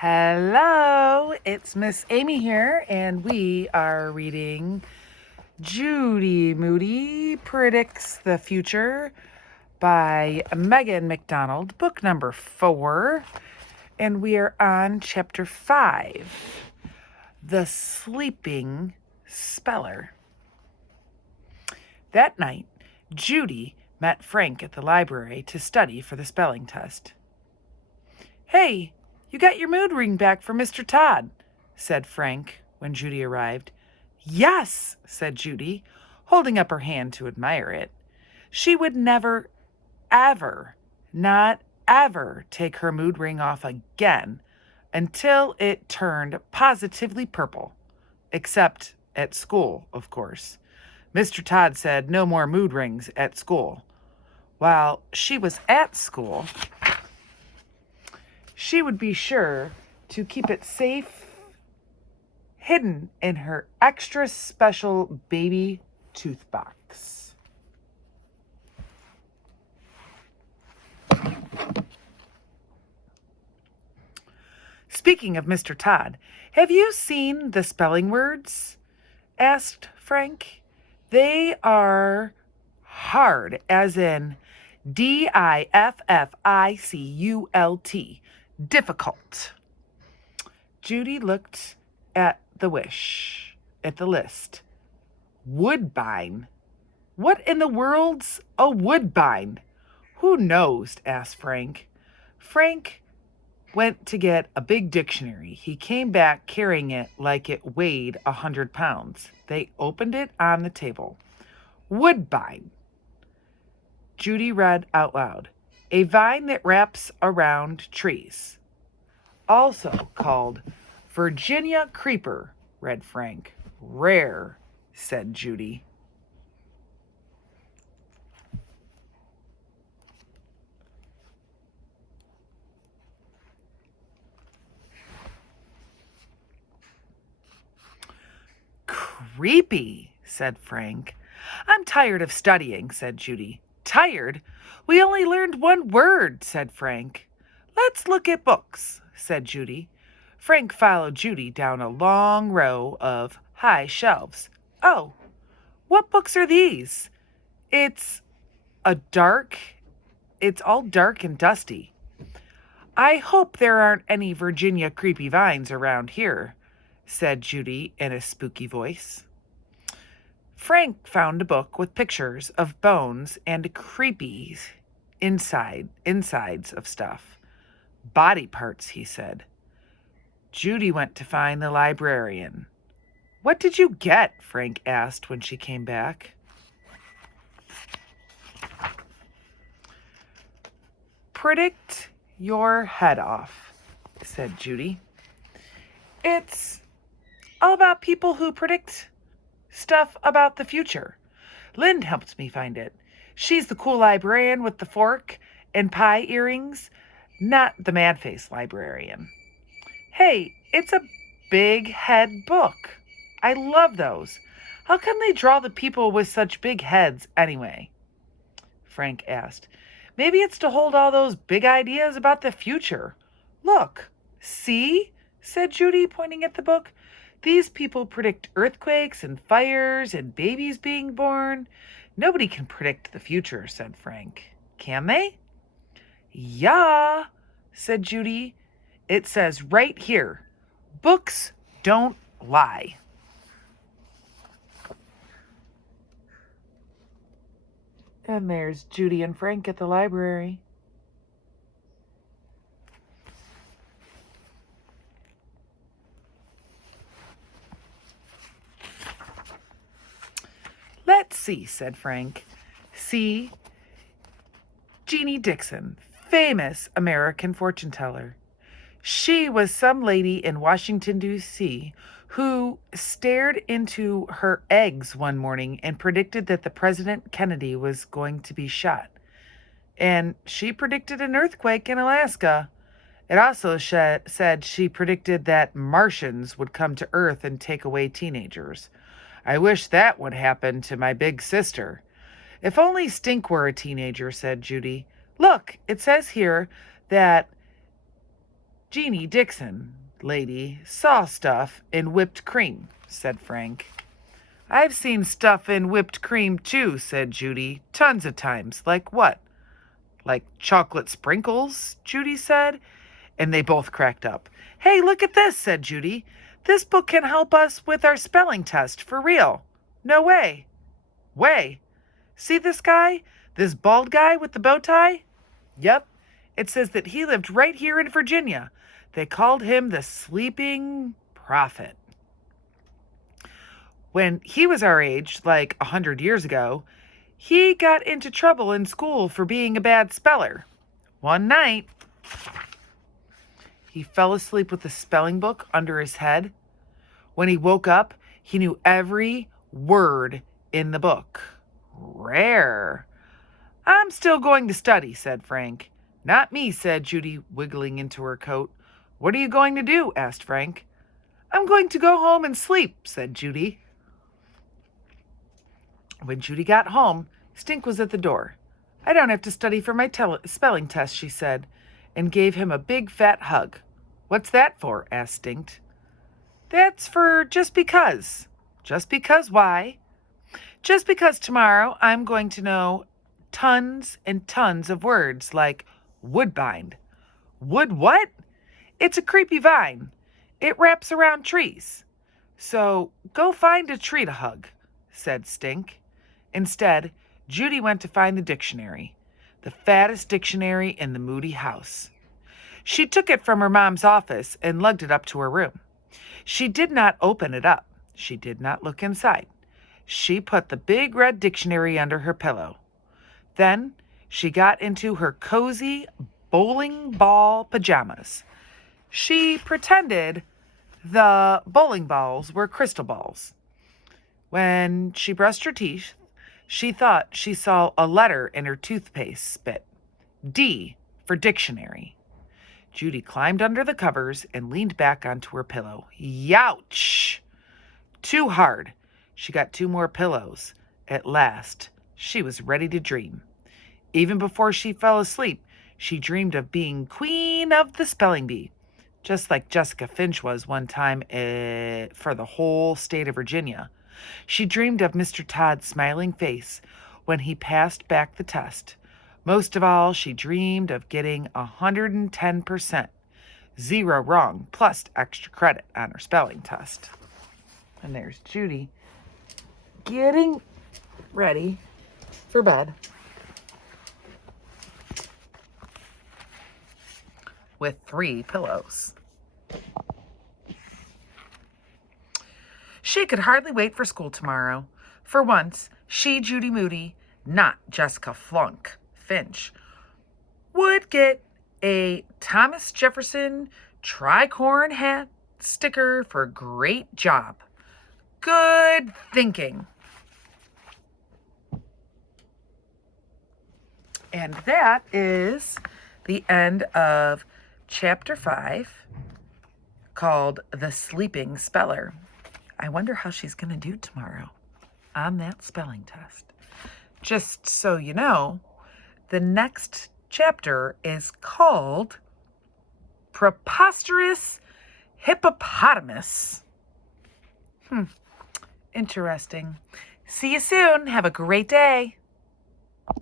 Hello, it's Miss Amy here, and we are reading Judy Moody Predicts the Future by Megan McDonald, book number 4, and we are on chapter 5, The Sleeping Speller. That night, Judy met Frank at the library to study for the spelling test. "Hey, you got your mood ring back from Mr. Todd," said Frank when Judy arrived. "Yes," said Judy, holding up her hand to admire it. She would never, ever, not ever take her mood ring off again until it turned positively purple. Except at school, of course. Mr. Todd said no more mood rings at school. While she was at school, she would be sure to keep it safe, hidden in her extra special baby tooth box. "Speaking of Mr. Todd, have you seen the spelling words?" asked Frank. "They are hard, as in difficult. Difficult." Judy looked at the list. Woodbine. What in the world's a woodbine? "Who knows?" asked Frank. Frank went to get a big dictionary. He came back carrying it like it weighed 100 pounds. They opened it on the table. Woodbine. Judy read out loud. "A vine that wraps around trees." "Also called Virginia creeper," read Frank. "Rare," said Judy. "Creepy," said Frank. "I'm tired of studying," said Judy. "Tired? We only learned one word," said Frank. "Let's look at books," said Judy. Frank followed Judy down a long row of high shelves. "Oh, what books are these? It's all dark and dusty. I hope there aren't any Virginia creepy vines around here," said Judy in a spooky voice. Frank found a book with pictures of bones and creepy insides of stuff. "Body parts," he said. Judy went to find the librarian. "What did you get?" Frank asked when she came back. "Predict your head off," said Judy. "It's all about people who predict stuff about the future. Lind helped me find it. She's the cool librarian with the fork and pie earrings, not the mad-faced librarian." "Hey, it's a big head book. I love those. How come they draw the people with such big heads anyway?" Frank asked. "Maybe it's to hold all those big ideas about the future. Look, see?" said Judy, pointing at the book. "These people predict earthquakes and fires and babies being born." "Nobody can predict the future," said Frank. "Can they?" "Yeah," said Judy. "It says right here, books don't lie." And there's Judy and Frank at the library. "Let's see," said Frank. "See, Jeannie Dixon, famous American fortune teller. She was some lady in Washington, D.C., who stared into her eggs one morning and predicted that the President Kennedy was going to be shot. And she predicted an earthquake in Alaska. It also said she predicted that Martians would come to Earth and take away teenagers. I wish that would happen to my big sister. If only Stink were a teenager," said Judy. "Look, it says here that Jeannie Dixon, lady, saw stuff in whipped cream, said Frank. I've seen stuff in whipped cream too, said Judy. Tons of times. Like what? Like chocolate sprinkles, Judy said. And they both cracked up. Hey, look at this, said Judy. This book can help us with our spelling test, for real. No way. Way. See this guy? This bald guy with the bow tie? Yep. It says that he lived right here in Virginia. They called him the Sleeping Prophet. When he was our age, like 100 years ago, he got into trouble in school for being a bad speller. One night, he fell asleep with the spelling book under his head. When he woke up, he knew every word in the book. Rare. I'm still going to study, said Frank. Not me, said Judy, wiggling into her coat. What are you going to do? Asked Frank. I'm going to go home and sleep, said Judy. When Judy got home, Stink was at the door. I don't have to study for my spelling test, she said, and gave him a big fat hug. What's that for? Asked Stink. That's for just because. Just because why? Just because tomorrow I'm going to know tons and tons of words like woodbine. Wood what? It's a creepy vine. It wraps around trees. So go find a tree to hug, said Stink. Instead, Judy went to find the dictionary, the fattest dictionary in the Moody house. She took it from her mom's office and lugged it up to her room. She did not open it up. She did not look inside. She put the big red dictionary under her pillow. Then she got into her cozy bowling ball pajamas. She pretended the bowling balls were crystal balls. When she brushed her teeth, she thought she saw a letter in her toothpaste spit. D for dictionary. Judy climbed under the covers and leaned back onto her pillow. Youch! Too hard. She got 2 more pillows. At last, she was ready to dream. Even before she fell asleep, she dreamed of being queen of the spelling bee, just like Jessica Finch was one time for the whole state of Virginia. She dreamed of Mr. Todd's smiling face when he passed back the test. Most of all, she dreamed of getting 110%, 0 wrong, plus extra credit on her spelling test. And there's Judy getting ready for bed with 3 pillows. She could hardly wait for school tomorrow. For once, she, Judy Moody, not Jessica Flunk Finch, would get a Thomas Jefferson tricorn hat sticker for great job. Good thinking. And that is the end of Chapter 5, called The Sleeping Speller. I wonder how she's going to do tomorrow on that spelling test. Just so you know, the next chapter is called Preposterous Hippopotamus. Interesting. See you soon. Have a great day.